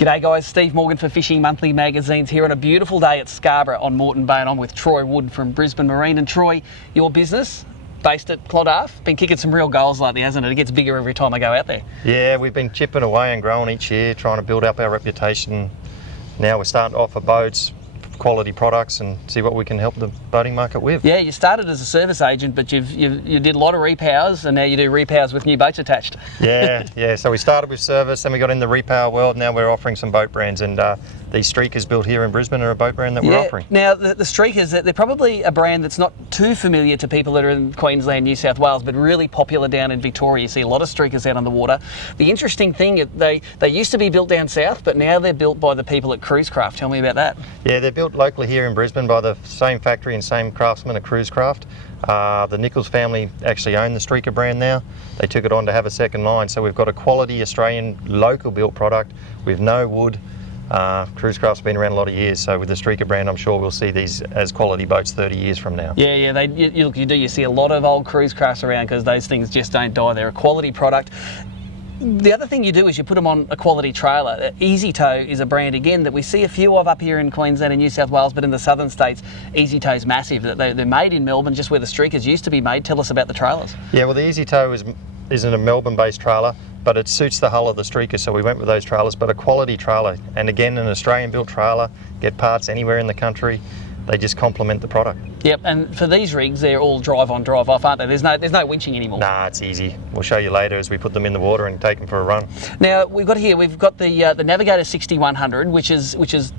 G'day guys, Steve Morgan for Fishing Monthly Magazines here on a beautiful day at Scarborough on Moreton Bay, and I'm with Troy Wood from Brisbane Marine. And Troy, your business, based at Clontarf, been kicking some real goals lately, hasn't it? It gets bigger every time I go out there. Yeah, we've been chipping away and growing each year, trying to build up our reputation. Now we're starting to offer boats, quality products, and see what we can help the boating market with. Yeah, you started as a service agent, but you did a lot of repowers, and now you do repowers with new boats attached. Yeah. So we started with service, then we got in the repower world. Now we're offering some boat brands, and these Streakers built here in Brisbane are a boat brand that we're offering. Now the Streakers, they're probably a brand that's not too familiar to people that are in Queensland, New South Wales, but really popular down in Victoria. You see a lot of Streakers out on the water. The interesting thing, they used to be built down south, but now they're built by the people at Cruisecraft. Tell me about that. Yeah, they're built locally here in Brisbane by the same factory and same craftsman at Cruisecraft. The Nichols family actually own the Streaker brand now. They took it on to have a second line, so we've got a quality Australian local built product with no wood. Cruisecraft's been around a lot of years, so with the Streaker brand I'm sure we'll see these as quality boats 30 years from now. Yeah, you see a lot of old Cruisecrafts around because those things just don't die. They're a quality product. The other thing you do is you put them on a quality trailer. Easy Tow is a brand, again, that we see a few of up here in Queensland and New South Wales, but in the southern states, Easy Tow's massive. They're made in Melbourne, just where the Streakers used to be made. Tell us about the trailers. Yeah, well, the Easy Tow isn't a Melbourne-based trailer, but it suits the hull of the Streaker, so we went with those trailers, but a quality trailer. And again, an Australian-built trailer, get parts anywhere in the country. They just complement the product. Yep, and for these rigs, they're all drive on, drive off, aren't they? There's no winching anymore. Nah, it's easy. We'll show you later as we put them in the water and take them for a run. Now we've got the Navigator 6100, which is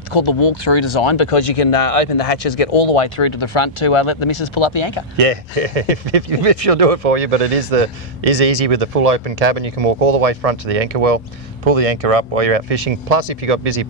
called the walk-through design, because you can open the hatches, get all the way through to the front to let the missus pull up the anchor. Yeah, if she'll do it for you, but it is easy with the full open cabin. You can walk all the way front to the anchor well, pull the anchor up while you're out fishing. Plus, if you've got busy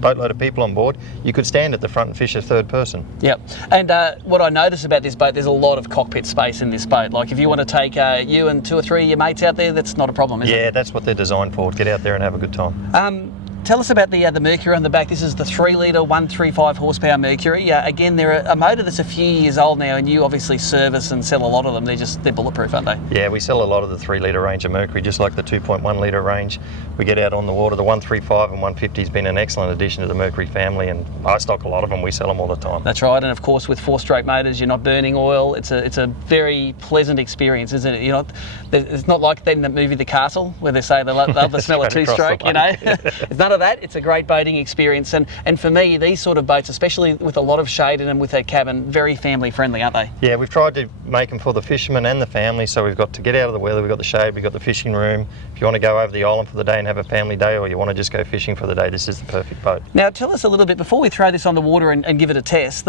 boatload of people on board, you could stand at the front and fish a third person. Yep, and what I notice about this boat, there's a lot of cockpit space in this boat. Like if you want to take you and 2 or 3 of your mates out there, that's not a problem, is it? Yeah, that's what they're designed for, get out there and have a good time. Tell us about the Mercury on the back. This is the 3-litre, 135 horsepower Mercury. Again, they're a motor that's a few years old now, and you obviously service and sell a lot of them. They're bulletproof, aren't they? Yeah, we sell a lot of the 3-litre range of Mercury, just like the 2.1-litre range. We get out on the water. The 135 and 150 has been an excellent addition to the Mercury family, and I stock a lot of them. We sell them all the time. That's right, and of course with 4-stroke motors, you're not burning oil. It's a very pleasant experience, isn't it? It's not like in that movie The Castle, where they say they love the smell of 2-stroke. It's none of that. It's a great boating experience, and for me, these sort of boats, especially with a lot of shade in them with that cabin, very family friendly, aren't they? Yeah, we've tried to make them for the fishermen and the family, so we've got to get out of the weather, we've got the shade, we've got the fishing room. If you want to go over the island for the day and have a family day, or you want to just go fishing for the day, this is the perfect boat. Now tell us a little bit, before we throw this on the water and give it a test,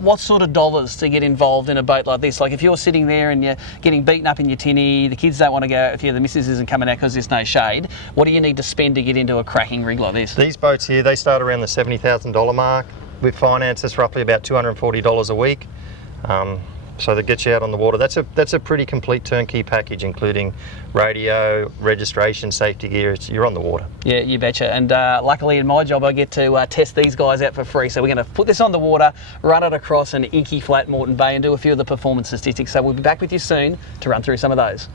what sort of dollars to get involved in a boat like this? Like if you're sitting there and you're getting beaten up in your tinny, the kids don't want to go, the missus isn't coming out because there's no shade, what do you need to spend to get into a cracking rig like this? These boats here, they start around the $70,000 mark. With finance, it's roughly about $240 a week. So that gets you out on the water. That's a pretty complete turnkey package, including radio, registration, safety gear. You're on the water. Yeah, you betcha. And luckily in my job, I get to test these guys out for free. So we're going to put this on the water, run it across an inky flat Moreton Bay, and do a few of the performance statistics. So we'll be back with you soon to run through some of those.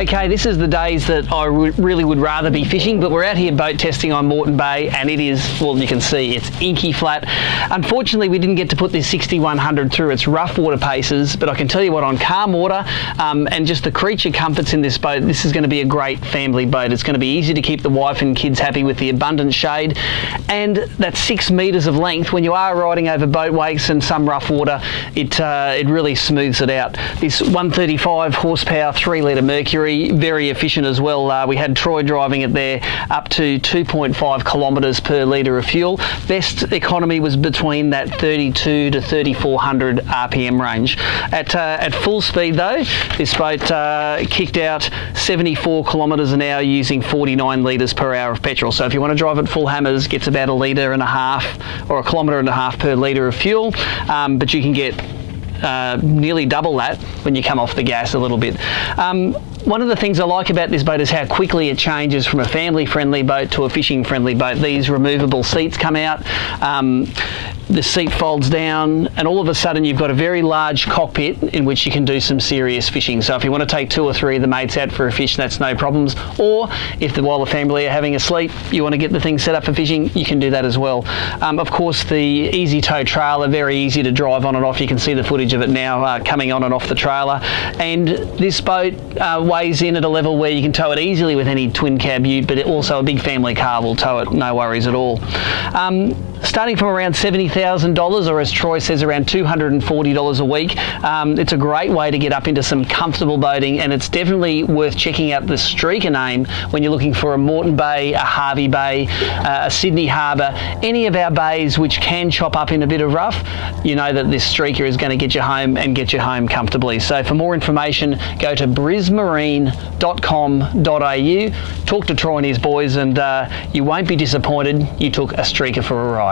Okay, this is the days that I really would rather be fishing, but we're out here boat testing on Moreton Bay, and it is, well, you can see it's inky flat. Unfortunately, we didn't get to put this 6100 through its rough water paces, but I can tell you what, on calm water and just the creature comforts in this boat, this is going to be a great family boat. It's going to be easy to keep the wife and kids happy with the abundant shade, and that 6 metres of length, when you are riding over boat wakes and some rough water, it really smooths it out. This 135 horsepower 3 litre Mercury, very efficient as well. We had Troy driving it there up to 2.5 kilometres per litre of fuel. Best economy was between that 32 to 3400 RPM range. At full speed though, this boat kicked out 74 kilometres an hour using 49 litres per hour of petrol. So if you want to drive at full hammers, gets about 1.5 litres or 1.5 kilometres per litre of fuel, but you can get nearly double that when you come off the gas a little bit. One of the things I like about this boat is how quickly it changes from a family-friendly boat to a fishing-friendly boat. These removable seats come out, the seat folds down, and all of a sudden you've got a very large cockpit in which you can do some serious fishing. So if you want to take 2 or 3 of the mates out for a fish, that's no problems. Or if while the family are having a sleep, you want to get the thing set up for fishing, you can do that as well. Of course, the easy tow trailer, very easy to drive on and off. You can see the footage of it now coming on and off the trailer. And this boat weighs in at a level where you can tow it easily with any twin cab ute, but also a big family car will tow it, no worries at all. Starting from around $70,000, or as Troy says, around $240 a week, it's a great way to get up into some comfortable boating, and it's definitely worth checking out the Streaker name when you're looking for a Moreton Bay, a Hervey Bay, a Sydney Harbour, any of our bays which can chop up in a bit of rough. You know that this Streaker is going to get you home and get you home comfortably. So for more information, go to brismarine.com.au, talk to Troy and his boys, and you won't be disappointed you took a Streaker for a ride.